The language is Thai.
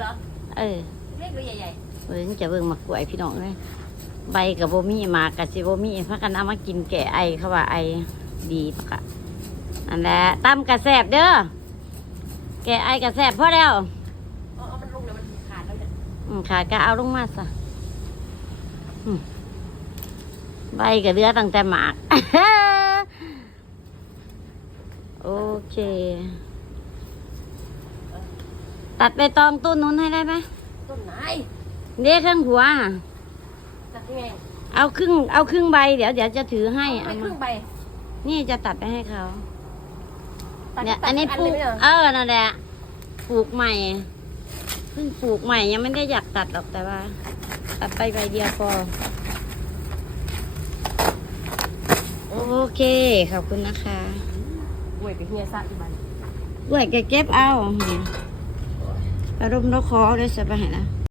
เหรอเล็กหรือใหญ่เบิ่งจะเบิ่งมากล้วยพี่น้องเลยใบกับโบมี่มากกับสิโบมี่พักกันเอามากินแก่ไอเขาว่าไอดีค่ะอันแหละตั้มกระแสบเด้อแก่ไอกระแสบพอแล้วเอามันลงเดี๋ยวมันขาดแล้วเนี่ยขาดก็เอาลงมาซะใบกับเรือตั้งแต่หมาก โอเคตัดใบตองต้นนู้นให้ได้ไหมต้นไหนเด็กข้างหัวตัดยังไงเอาครึ่งใบเดี๋ยวจะถือให้เอาครึ่งใบนี่จะตัดไปให้เขาเนี่ย อั อันนี้ปลูกนั่นแหละปลูกใหม่เพิ่งปลูกใหม่ยังไม่ได้อยากตัดหรอกแต่ว่าตัดไปใบเดียวพอโอเคขอบคุณนะคะกล้วยกับเฮียซ่าที่บ้านกล้วยเก็บเอาอารมณ์เราขอเลยจะไปไหนนะ